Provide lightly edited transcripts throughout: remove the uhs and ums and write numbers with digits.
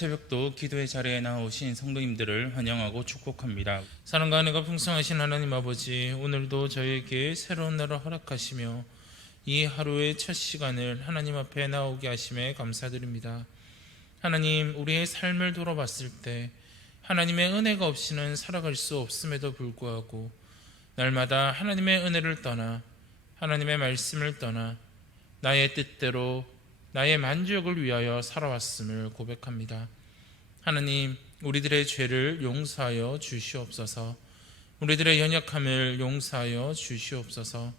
새벽도 기도의 자리에 나오신 성도님들을 환영하고 축복합니다. 사랑과 은혜가 풍성하신 하나님 아버지, 오늘도 저에게 새로운 날을 허락하시며 이 하루의 첫 시간을 하나님 앞에 나오게 하심에 감사드립니다. 하나님, 우리의 삶을 돌아봤을 때 하나님의 은혜가 없이는 살아갈 수 없음에도 불구하고 날마다 하나님의 은혜를 떠나 하나님의 말씀을 떠나 나의 뜻대로 나의 만족을 위하여 살아왔음을 고백합니다. 하나님, 우리들의 죄를 용서하여 주시옵소서. 우리들의 연약함을 용서하여 주시옵소서.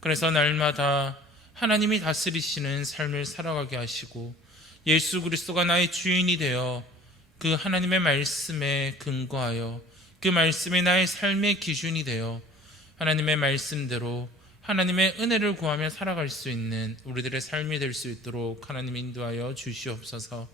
그래서 날마다 하나님이 다스리시는 삶을 살아가게 하시고 예수 그리스도가 나의 주인이 되어 그 하나님의 말씀에 근거하여 그 말씀이 나의 삶의 기준이 되어 하나님의 말씀대로 하나님의 은혜를 구하며 살아갈 수 있는 우리들의 삶이 될 수 있도록 하나님 인도하여 주시옵소서.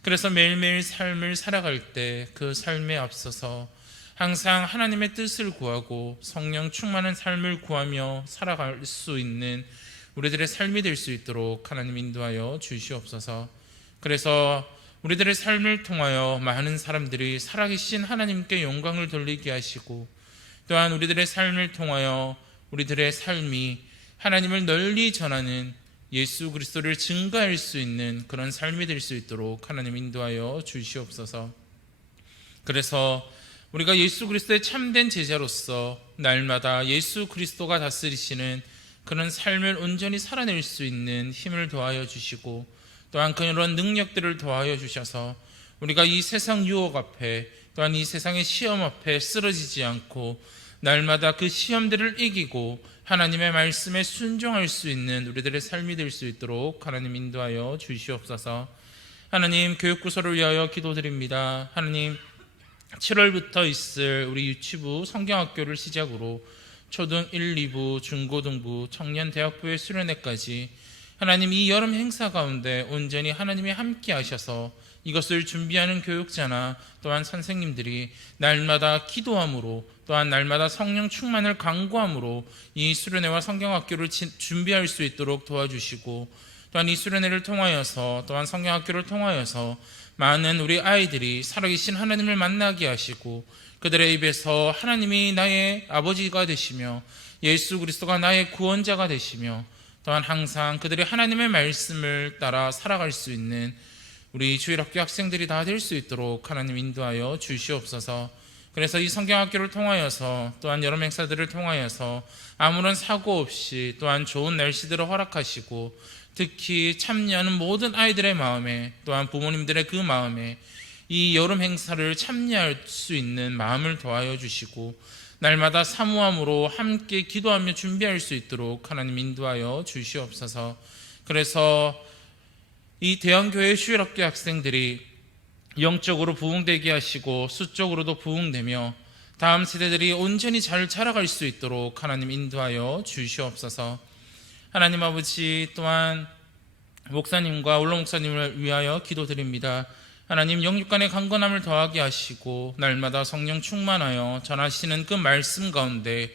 그래서 매일매일 삶을 살아갈 때 그 삶에 앞서서 항상 하나님의 뜻을 구하고 성령 충만한 삶을 구하며 살아갈 수 있는 우리들의 삶이 될 수 있도록 하나님 인도하여 주시옵소서. 그래서 우리들의 삶을 통하여 많은 사람들이 살아계신 하나님께 영광을 돌리게 하시고, 또한 우리들의 삶을 통하여 우리들의 삶이 하나님을 널리 전하는 예수 그리스도를 증거할 수 있는 그런 삶이 될 수 있도록 하나님 인도하여 주시옵소서. 그래서 우리가 예수 그리스도의 참된 제자로서 날마다 예수 그리스도가 다스리시는 그런 삶을 온전히 살아낼 수 있는 힘을 더하여 주시고, 또한 그런 능력들을 더하여 주셔서 우리가 이 세상 유혹 앞에, 또한 이 세상의 시험 앞에 쓰러지지 않고 날마다 그 시험들을 이기고 하나님의 말씀에 순종할 수 있는 우리들의 삶이 될 수 있도록 하나님 인도하여 주시옵소서. 하나님, 교육구소를 위하여 기도드립니다. 하나님, 7월부터 있을 우리 유치부 성경학교를 시작으로 초등 1, 2부, 중고등부, 청년대학부의 수련회까지 하나님, 이 여름 행사 가운데 온전히 하나님이 함께 하셔서 이것을 준비하는 교육자나 또한 선생님들이 날마다 기도함으로, 또한 날마다 성령 충만을 강구함으로 이 수련회와 성경학교를 준비할 수 있도록 도와주시고, 또한 이 수련회를 통하여서, 또한 성경학교를 통하여서 많은 우리 아이들이 살아계신 하나님을 만나게 하시고 그들의 입에서 하나님이 나의 아버지가 되시며 예수 그리스도가 나의 구원자가 되시며, 또한 항상 그들이 하나님의 말씀을 따라 살아갈 수 있는 우리 주일학교 학생들이 다 될 수 있도록 하나님 인도하여 주시옵소서. 그래서 이 성경학교를 통하여서, 또한 여름 행사들을 통하여서 아무런 사고 없이, 또한 좋은 날씨들을 허락하시고, 특히 참여하는 모든 아이들의 마음에, 또한 부모님들의 그 마음에 이 여름 행사를 참여할 수 있는 마음을 더하여 주시고, 날마다 사모함으로 함께 기도하며 준비할 수 있도록 하나님 인도하여 주시옵소서. 그래서 이 대형교회 주일학교 학생들이 영적으로 부흥되게 하시고 수적으로도 부흥되며 다음 세대들이 온전히 잘 자라갈 수 있도록 하나님 인도하여 주시옵소서. 하나님 아버지, 또한 목사님과 원로 목사님을 위하여 기도드립니다. 하나님, 영육간의 강건함을 더하게 하시고 날마다 성령 충만하여 전하시는 그 말씀 가운데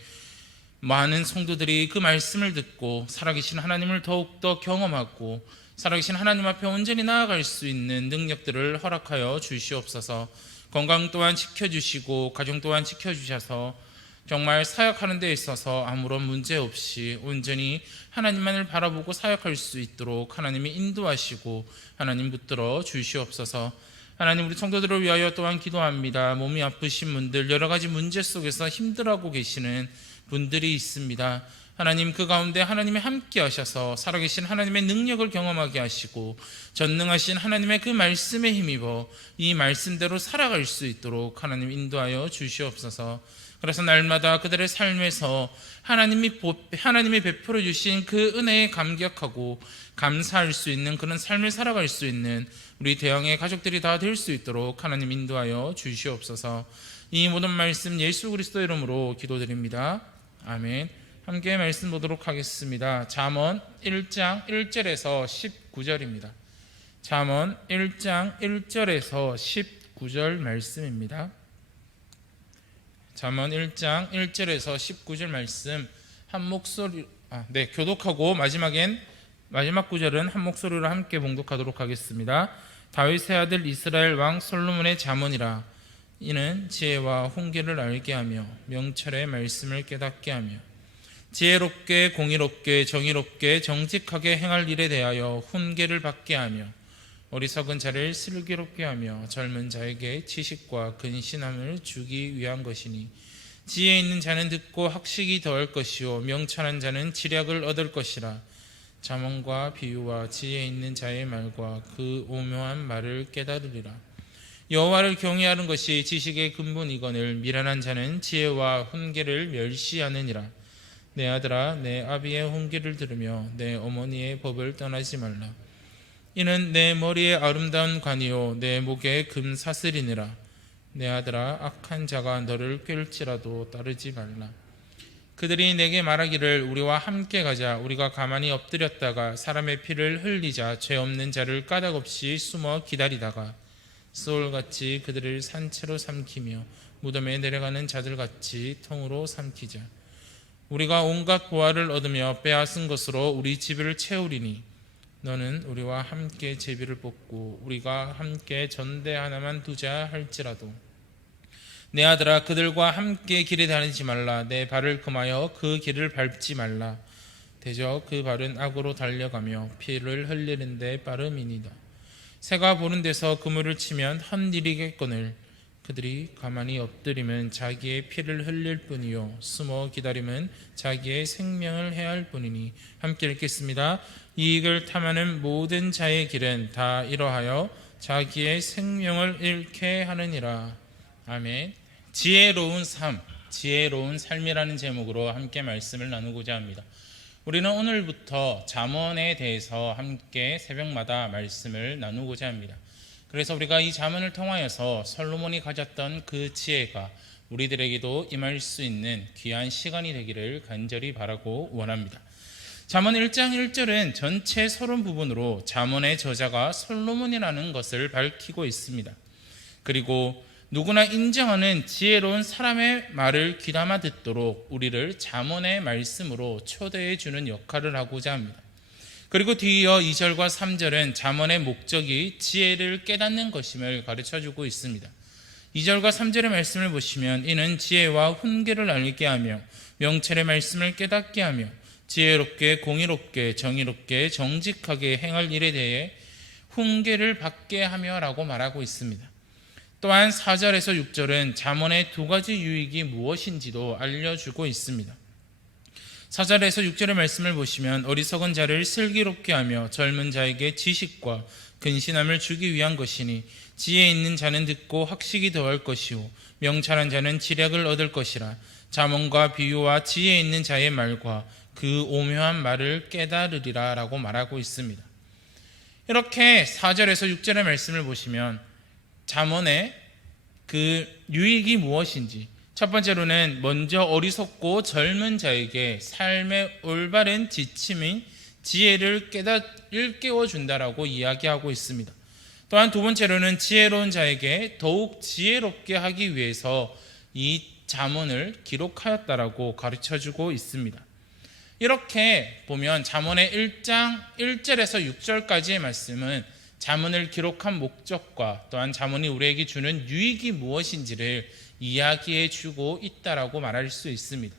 많은 성도들이 그 말씀을 듣고 살아계신 하나님을 더욱더 경험하고 살아계신 하나님 앞에 온전히 나아갈 수 있는 능력들을 허락하여 주시옵소서. 건강 또한 지켜주시고 가정 또한 지켜주셔서 정말 사역하는 데 있어서 아무런 문제 없이 온전히 하나님만을 바라보고 사역할 수 있도록 하나님이 인도하시고 하나님 붙들어 주시옵소서. 하나님, 우리 성도들을 위하여 또한 기도합니다. 몸이 아프신 분들, 여러 가지 문제 속에서 힘들어하고 계시는 분들이 있습니다. 하나님, 그 가운데 하나님이 함께 하셔서 살아계신 하나님의 능력을 경험하게 하시고 전능하신 하나님의 그 말씀에 힘입어 이 말씀대로 살아갈 수 있도록 하나님 인도하여 주시옵소서. 그래서 날마다 그들의 삶에서 하나님이 베풀어 주신 그 은혜에 감격하고 감사할 수 있는 그런 삶을 살아갈 수 있는 우리 대형의 가족들이 다 될 수 있도록 하나님 인도하여 주시옵소서. 이 모든 말씀 예수 그리스도 이름으로 기도드립니다. 아멘. 함께 말씀 보도록 하겠습니다. 잠언 1장 1절에서 19절입니다. 잠언 1장 1절에서 19절 말씀입니다. 잠언 1장 1절에서 19절 말씀 한 목소리 교독하고 마지막 구절은 한 목소리로 함께 봉독하도록 하겠습니다. 다윗의 아들 이스라엘 왕 솔로몬의 잠언이라. 이는 지혜와 훈계를 알게 하며 명철의 말씀을 깨닫게 하며 지혜롭게 공의롭게 정의롭게 정직하게 행할 일에 대하여 훈계를 받게 하며 어리석은 자를 슬기롭게 하며 젊은 자에게 지식과 근신함을 주기 위한 것이니 지혜 있는 자는 듣고 학식이 더할 것이요 명철한 자는 지략을 얻을 것이라. 잠언과 비유와 지혜 있는 자의 말과 그 오묘한 말을 깨달으리라. 여호와를 경외하는 것이 지식의 근본이거늘 미련한 자는 지혜와 훈계를 멸시하느니라. 내 아들아, 내 아비의 훈계를 들으며 내 어머니의 법을 떠나지 말라. 이는 내 머리에 아름다운 관이요 내 목에 금사슬이니라. 내 아들아, 악한 자가 너를 꿰을지라도 따르지 말라. 그들이 내게 말하기를 우리와 함께 가자. 우리가 가만히 엎드렸다가 사람의 피를 흘리자. 죄 없는 자를 까닭없이 숨어 기다리다가 소울같이 그들을 산채로 삼키며 무덤에 내려가는 자들같이 통으로 삼키자. 우리가 온갖 보화를 얻으며 빼앗은 것으로 우리 집을 채우리니 너는 우리와 함께 제비를 뽑고 우리가 함께 전대 하나만 두자 할지라도 내 아들아, 그들과 함께 길에 다니지 말라. 내 발을 금하여 그 길을 밟지 말라. 대저 그 발은 악으로 달려가며 피를 흘리는 데 빠름이니이다. 새가 보는 데서 그물을 치면 헛일이겠거늘 그들이 가만히 엎드리면 자기의 피를 흘릴 뿐이요 숨어 기다림은 자기의 생명을 해할 뿐이니. 함께 읽겠습니다. 이익을 탐하는 모든 자의 길은 다 이러하여 자기의 생명을 잃게 하느니라. 아멘. 지혜로운 삶, 지혜로운 삶이라는 제목으로 함께 말씀을 나누고자 합니다. 우리는 오늘부터 잠언에 대해서 함께 새벽마다 말씀을 나누고자 합니다. 그래서 우리가 이 잠언을 통하여서 솔로몬이 가졌던 그 지혜가 우리들에게도 임할 수 있는 귀한 시간이 되기를 간절히 바라고 원합니다. 잠언 1장 1절은 전체 서론 부분으로 잠언의 저자가 솔로몬이라는 것을 밝히고 있습니다. 그리고 누구나 인정하는 지혜로운 사람의 말을 귀담아 듣도록 우리를 잠언의 말씀으로 초대해 주는 역할을 하고자 합니다. 그리고 뒤이어 2절과 3절은 잠언의 목적이 지혜를 깨닫는 것임을 가르쳐주고 있습니다. 2절과 3절의 말씀을 보시면 이는 지혜와 훈계를 알게 하며 명철의 말씀을 깨닫게 하며 지혜롭게 공의롭게 정의롭게 정직하게 행할 일에 대해 훈계를 받게 하며 라고 말하고 있습니다. 또한 4절에서 6절은 잠언의 두 가지 유익이 무엇인지도 알려주고 있습니다. 4절에서 6절의 말씀을 보시면 어리석은 자를 슬기롭게 하며 젊은 자에게 지식과 근신함을 주기 위한 것이니 지혜 있는 자는 듣고 학식이 더할 것이요 명철한 자는 지략을 얻을 것이라. 잠언과 비유와 지혜 있는 자의 말과 그 오묘한 말을 깨달으리라 라고 말하고 있습니다. 이렇게 4절에서 6절의 말씀을 보시면 잠언의 그 유익이 무엇인지, 첫 번째로는 먼저 어리석고 젊은 자에게 삶의 올바른 지침인 지혜를 일깨워준다라고 이야기하고 있습니다. 또한 두 번째로는 지혜로운 자에게 더욱 지혜롭게 하기 위해서 이 잠언을 기록하였다라고 가르쳐주고 있습니다. 이렇게 보면 잠언의 1장 1절에서 6절까지의 말씀은 잠언을 기록한 목적과 또한 잠언이 우리에게 주는 유익이 무엇인지를 이야기해 주고 있다라고 말할 수 있습니다.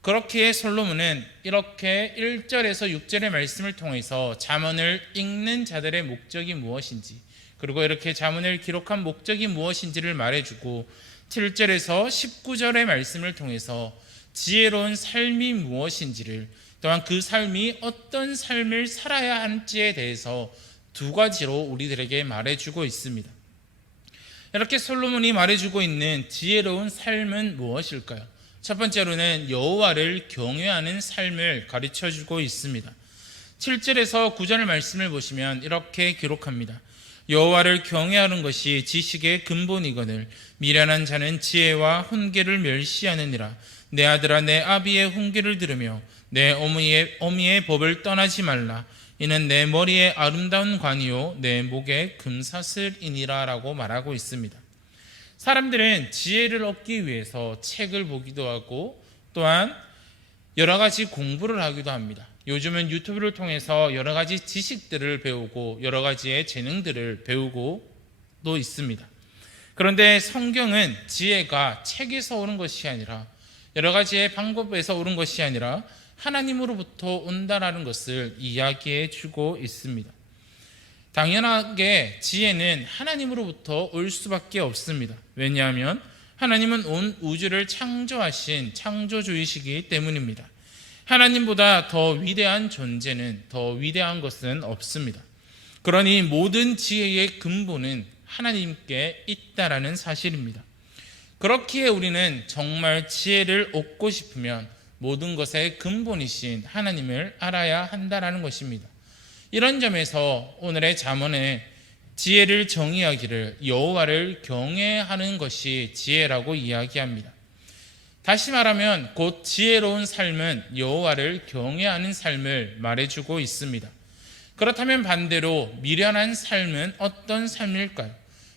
그렇게 솔로몬은 이렇게 1절에서 6절의 말씀을 통해서 잠언을 읽는 자들의 목적이 무엇인지, 그리고 이렇게 잠언을 기록한 목적이 무엇인지를 말해주고 7절에서 19절의 말씀을 통해서 지혜로운 삶이 무엇인지를, 또한 그 삶이 어떤 삶을 살아야 할지에 대해서 두 가지로 우리들에게 말해주고 있습니다. 이렇게 솔로몬이 말해주고 있는 지혜로운 삶은 무엇일까요? 첫 번째로는 여호와를 경외하는 삶을 가르쳐주고 있습니다. 7절에서 9절 말씀을 보시면 이렇게 기록합니다. 여호와를 경외하는 것이 지식의 근본이거늘 미련한 자는 지혜와 훈계를 멸시하느니라. 내 아들아, 내 아비의 훈계를 들으며 내 어미의 법을 떠나지 말라. 이는 내 머리에 아름다운 관이요 내 목에 금사슬이니라 라고 말하고 있습니다. 사람들은 지혜를 얻기 위해서 책을 보기도 하고 또한 여러 가지 공부를 하기도 합니다. 요즘은 유튜브를 통해서 여러 가지 지식들을 배우고 여러 가지의 재능들을 배우고도 있습니다. 그런데 성경은 지혜가 책에서 오는 것이 아니라 여러 가지의 방법에서 오는 것이 아니라 하나님으로부터 온다라는 것을 이야기해 주고 있습니다. 당연하게 지혜는 하나님으로부터 올 수밖에 없습니다. 왜냐하면 하나님은 온 우주를 창조하신 창조주이시기 때문입니다. 하나님보다 더 위대한 존재는, 더 위대한 것은 없습니다. 그러니 모든 지혜의 근본은 하나님께 있다라는 사실입니다. 그렇기에 우리는 정말 지혜를 얻고 싶으면 모든 것의 근본이신 하나님을 알아야 한다라는 것입니다. 이런 점에서 오늘의 잠언에 지혜를 정의하기를 여호와를 경외하는 것이 지혜라고 이야기합니다. 다시 말하면 곧 지혜로운 삶은 여호와를 경외하는 삶을 말해주고 있습니다. 그렇다면 반대로 미련한 삶은 어떤 삶일까요?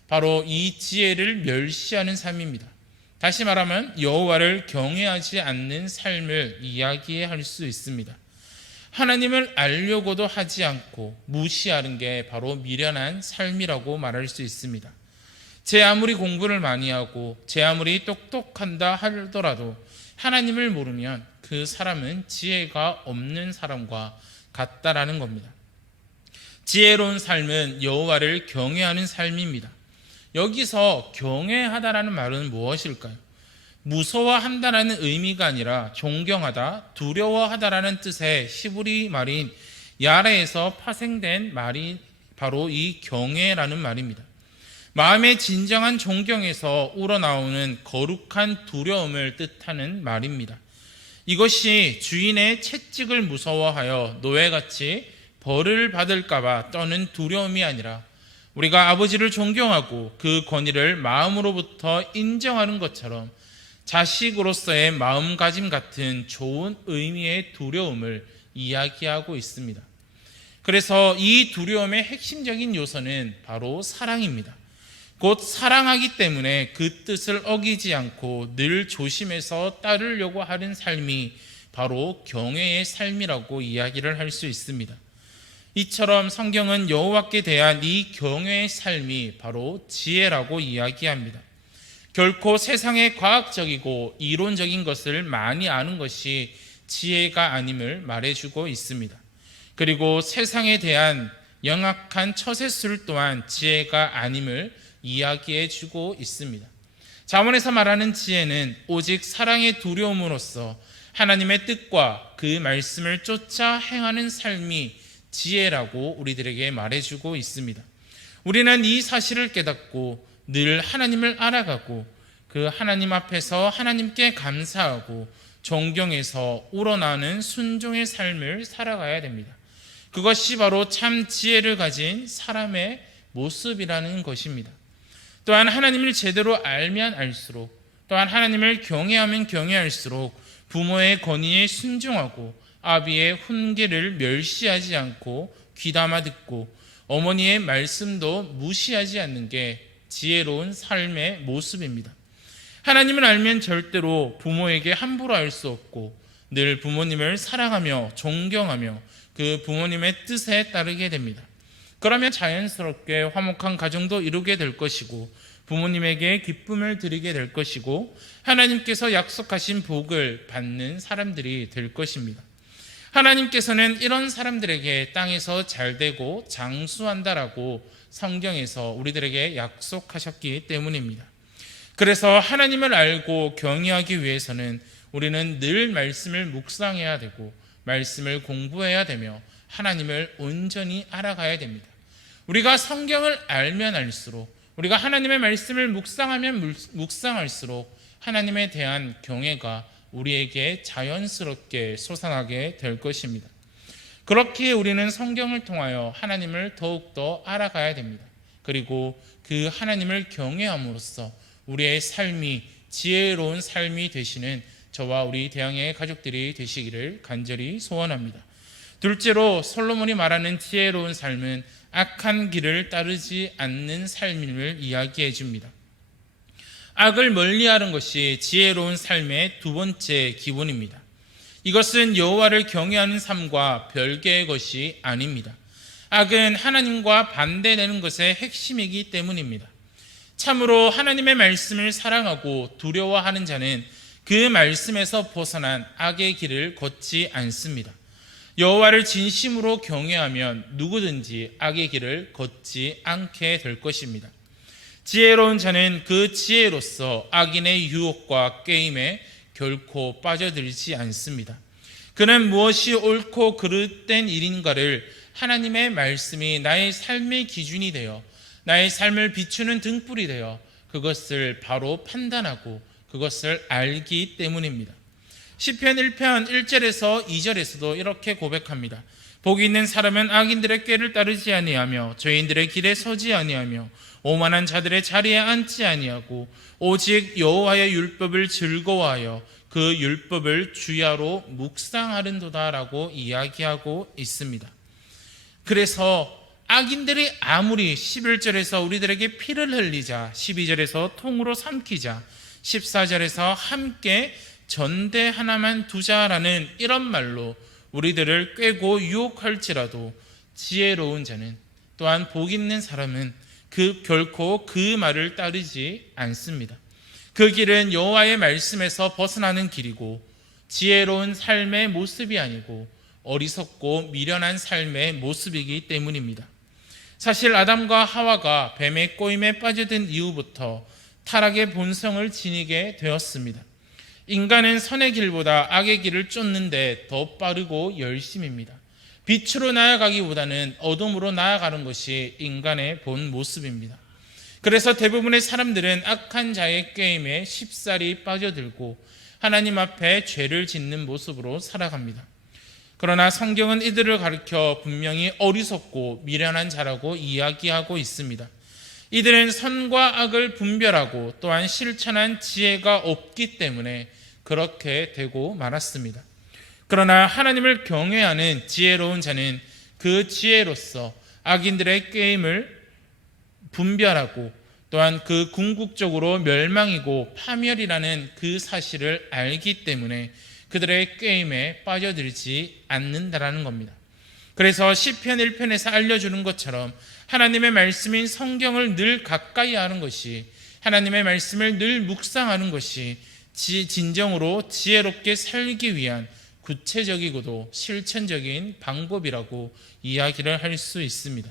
바로 이 지혜를 멸시하는 삶입니다. 다시 말하면 여호와를 경외하지 않는 삶을 이야기할 수 있습니다. 하나님을 알려고도 하지 않고 무시하는 게 바로 미련한 삶이라고 말할 수 있습니다. 제 아무리 공부를 많이 하고 제 아무리 똑똑한다 하더라도 하나님을 모르면 그 사람은 지혜가 없는 사람과 같다라는 겁니다. 지혜로운 삶은 여호와를 경외하는 삶입니다. 여기서 경외하다라는 말은 무엇일까요? 무서워한다라는 의미가 아니라 존경하다, 두려워하다라는 뜻의 히브리 말인 야레에서 파생된 말이 바로 이 경외라는 말입니다. 마음의 진정한 존경에서 우러나오는 거룩한 두려움을 뜻하는 말입니다. 이것이 주인의 채찍을 무서워하여 노예같이 벌을 받을까봐 떠는 두려움이 아니라 우리가 아버지를 존경하고 그 권위를 마음으로부터 인정하는 것처럼 자식으로서의 마음가짐 같은 좋은 의미의 두려움을 이야기하고 있습니다. 그래서 이 두려움의 핵심적인 요소는 바로 사랑입니다. 곧 사랑하기 때문에 그 뜻을 어기지 않고 늘 조심해서 따르려고 하는 삶이 바로 경외의 삶이라고 이야기를 할 수 있습니다. 이처럼 성경은 여호와께 대한 이 경외의 삶이 바로 지혜라고 이야기합니다. 결코 세상의 과학적이고 이론적인 것을 많이 아는 것이 지혜가 아님을 말해주고 있습니다. 그리고 세상에 대한 영악한 처세술 또한 지혜가 아님을 이야기해주고 있습니다. 잠언에서 말하는 지혜는 오직 사랑의 두려움으로써 하나님의 뜻과 그 말씀을 쫓아 행하는 삶이 지혜라고 우리들에게 말해주고 있습니다. 우리는 이 사실을 깨닫고 늘 하나님을 알아가고 그 하나님 앞에서 하나님께 감사하고 존경해서 우러나는 순종의 삶을 살아가야 됩니다. 그것이 바로 참 지혜를 가진 사람의 모습이라는 것입니다. 또한 하나님을 제대로 알면 알수록, 또한 하나님을 경외하면 경외할수록 부모의 권위에 순종하고 아비의 훈계를 멸시하지 않고 귀담아 듣고 어머니의 말씀도 무시하지 않는 게 지혜로운 삶의 모습입니다. 하나님을 알면 절대로 부모에게 함부로 할 수 없고 늘 부모님을 사랑하며 존경하며 그 부모님의 뜻에 따르게 됩니다. 그러면 자연스럽게 화목한 가정도 이루게 될 것이고 부모님에게 기쁨을 드리게 될 것이고 하나님께서 약속하신 복을 받는 사람들이 될 것입니다. 하나님께서는 이런 사람들에게 땅에서 잘되고 장수한다라고 성경에서 우리들에게 약속하셨기 때문입니다. 그래서 하나님을 알고 경외하기 위해서는 우리는 늘 말씀을 묵상해야 되고 말씀을 공부해야 되며 하나님을 온전히 알아가야 됩니다. 우리가 성경을 알면 알수록, 우리가 하나님의 말씀을 묵상하면 묵상할수록 하나님에 대한 경외가 우리에게 자연스럽게 솟아나게 될 것입니다. 그렇게 우리는 성경을 통하여 하나님을 더욱더 알아가야 됩니다. 그리고 그 하나님을 경외함으로써 우리의 삶이 지혜로운 삶이 되시는 저와 우리 대항의 가족들이 되시기를 간절히 소원합니다. 둘째로 솔로몬이 말하는 지혜로운 삶은 악한 길을 따르지 않는 삶임을 이야기해 줍니다. 악을 멀리하는 것이 지혜로운 삶의 두 번째 기본입니다. 이것은 여호와를 경외하는 삶과 별개의 것이 아닙니다. 악은 하나님과 반대되는 것의 핵심이기 때문입니다. 참으로 하나님의 말씀을 사랑하고 두려워하는 자는 그 말씀에서 벗어난 악의 길을 걷지 않습니다. 여호와를 진심으로 경외하면 누구든지 악의 길을 걷지 않게 될 것입니다. 지혜로운 자는 그 지혜로서 악인의 유혹과 게임에 결코 빠져들지 않습니다. 그는 무엇이 옳고 그릇된 일인가를 하나님의 말씀이 나의 삶의 기준이 되어 나의 삶을 비추는 등불이 되어 그것을 바로 판단하고 그것을 알기 때문입니다. 시편 1편 1절에서 2절에서도 이렇게 고백합니다. 복이 있는 사람은 악인들의 꾀를 따르지 아니하며 죄인들의 길에 서지 아니하며 오만한 자들의 자리에 앉지 아니하고 오직 여호와의 율법을 즐거워하여 그 율법을 주야로 묵상하는도다라고 이야기하고 있습니다. 그래서 악인들이 아무리 11절에서 우리들에게 피를 흘리자, 12절에서 통으로 삼키자, 14절에서 함께 전대 하나만 두자라는 이런 말로 우리들을 꿰고 유혹할지라도 지혜로운 자는 또한 복 있는 사람은 결코 그 말을 따르지 않습니다. 그 길은 여호와의 말씀에서 벗어나는 길이고 지혜로운 삶의 모습이 아니고 어리석고 미련한 삶의 모습이기 때문입니다. 사실 아담과 하와가 뱀의 꼬임에 빠져든 이후부터 타락의 본성을 지니게 되었습니다. 인간은 선의 길보다 악의 길을 쫓는데 더 빠르고 열심입니다. 빛으로 나아가기보다는 어둠으로 나아가는 것이 인간의 본 모습입니다. 그래서 대부분의 사람들은 악한 자의 게임에 쉽사리 빠져들고 하나님 앞에 죄를 짓는 모습으로 살아갑니다. 그러나 성경은 이들을 가리켜 분명히 어리석고 미련한 자라고 이야기하고 있습니다. 이들은 선과 악을 분별하고 또한 실천한 지혜가 없기 때문에 그렇게 되고 말았습니다. 그러나 하나님을 경외하는 지혜로운 자는 그 지혜로서 악인들의 게임을 분별하고 또한 그 궁극적으로 멸망이고 파멸이라는 그 사실을 알기 때문에 그들의 게임에 빠져들지 않는다라는 겁니다. 그래서 시편 1편에서 알려주는 것처럼 하나님의 말씀인 성경을 늘 가까이 하는 것이, 하나님의 말씀을 늘 묵상하는 것이 진정으로 지혜롭게 살기 위한 구체적이고도 실천적인 방법이라고 이야기를 할 수 있습니다.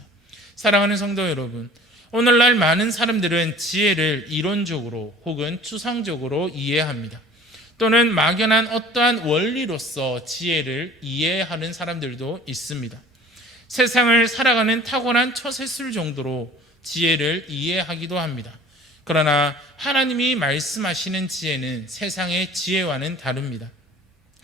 사랑하는 성도 여러분, 오늘날 많은 사람들은 지혜를 이론적으로 혹은 추상적으로 이해합니다. 또는 막연한 어떠한 원리로서 지혜를 이해하는 사람들도 있습니다. 세상을 살아가는 타고난 처세술 정도로 지혜를 이해하기도 합니다. 그러나 하나님이 말씀하시는 지혜는 세상의 지혜와는 다릅니다.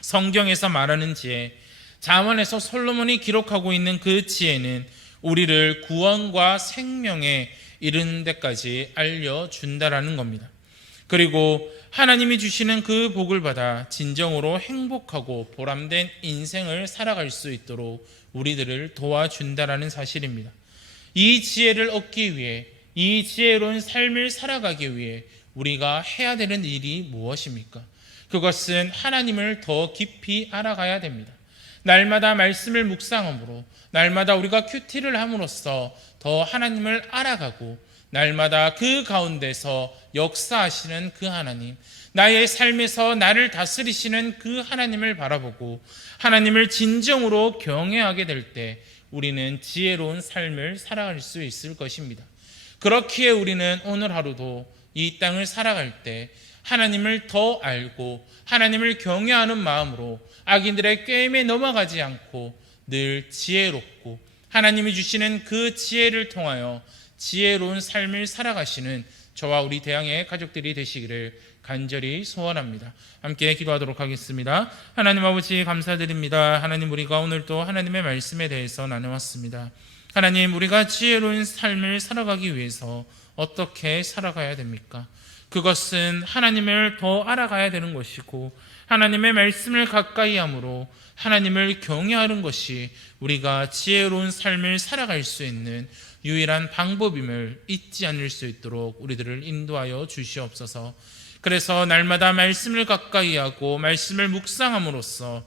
성경에서 말하는 지혜, 잠언에서 솔로몬이 기록하고 있는 그 지혜는 우리를 구원과 생명에 이르는 데까지 알려준다라는 겁니다. 그리고 하나님이 주시는 그 복을 받아 진정으로 행복하고 보람된 인생을 살아갈 수 있도록 우리들을 도와준다라는 사실입니다. 이 지혜를 얻기 위해, 이 지혜로운 삶을 살아가기 위해 우리가 해야 되는 일이 무엇입니까? 그것은 하나님을 더 깊이 알아가야 됩니다. 날마다 말씀을 묵상함으로, 날마다 우리가 큐티를 함으로써 더 하나님을 알아가고 날마다 그 가운데서 역사하시는 그 하나님, 나의 삶에서 나를 다스리시는 그 하나님을 바라보고 하나님을 진정으로 경외하게 될 때 우리는 지혜로운 삶을 살아갈 수 있을 것입니다. 그렇기에 우리는 오늘 하루도 이 땅을 살아갈 때 하나님을 더 알고 하나님을 경외하는 마음으로 악인들의 게임에 넘어가지 않고 늘 지혜롭고 하나님이 주시는 그 지혜를 통하여 지혜로운 삶을 살아가시는 저와 우리 대양의 가족들이 되시기를 간절히 소원합니다. 함께 기도하도록 하겠습니다. 하나님 아버지 감사드립니다. 하나님, 우리가 오늘도 하나님의 말씀에 대해서 나누었습니다. 하나님, 우리가 지혜로운 삶을 살아가기 위해서 어떻게 살아가야 됩니까? 그것은 하나님을 더 알아가야 되는 것이고 하나님의 말씀을 가까이 함으로 하나님을 경외하는 것이 우리가 지혜로운 삶을 살아갈 수 있는 유일한 방법임을 잊지 않을 수 있도록 우리들을 인도하여 주시옵소서. 그래서 날마다 말씀을 가까이 하고 말씀을 묵상함으로써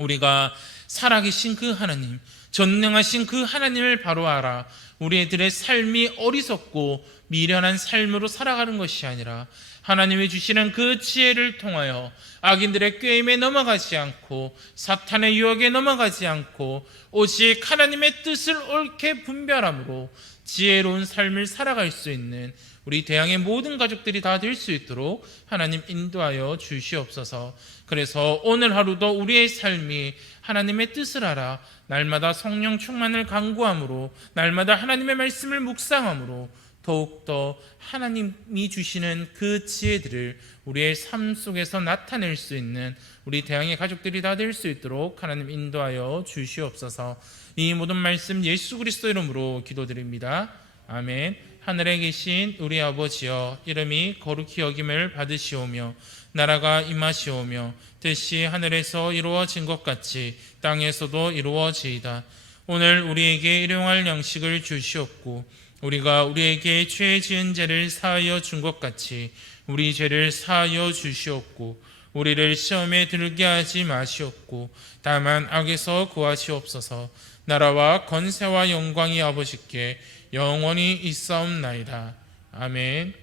우리가 살아계신 그 하나님, 전능하신 그 하나님을 바로 알아 우리들의 삶이 어리석고 미련한 삶으로 살아가는 것이 아니라 하나님이 주시는 그 지혜를 통하여 악인들의 꾀임에 넘어가지 않고 사탄의 유혹에 넘어가지 않고 오직 하나님의 뜻을 옳게 분별함으로 지혜로운 삶을 살아갈 수 있는 우리 대양의 모든 가족들이 다 될 수 있도록 하나님 인도하여 주시옵소서. 그래서 오늘 하루도 우리의 삶이 하나님의 뜻을 알아 날마다 성령 충만을 간구함으로 날마다 하나님의 말씀을 묵상함으로 더욱더 하나님이 주시는 그 지혜들을 우리의 삶 속에서 나타낼 수 있는 우리 대양의 가족들이 다 될 수 있도록 하나님 인도하여 주시옵소서. 이 모든 말씀 예수 그리스도 이름으로 기도드립니다. 아멘. 하늘에 계신 우리 아버지여, 이름이 거룩히 여김을 받으시오며 나라가 임하시오며 뜻이 하늘에서 이루어진 것 같이 땅에서도 이루어지이다. 오늘 우리에게 일용할 양식을 주시옵고 우리가 우리에게 죄 지은 죄를 사하여 준 것 같이 우리 죄를 사하여 주시옵고 우리를 시험에 들게 하지 마시옵고 다만 악에서 구하시옵소서. 나라와 권세와 영광이 아버지께 영원히 있사옵나이다. 아멘.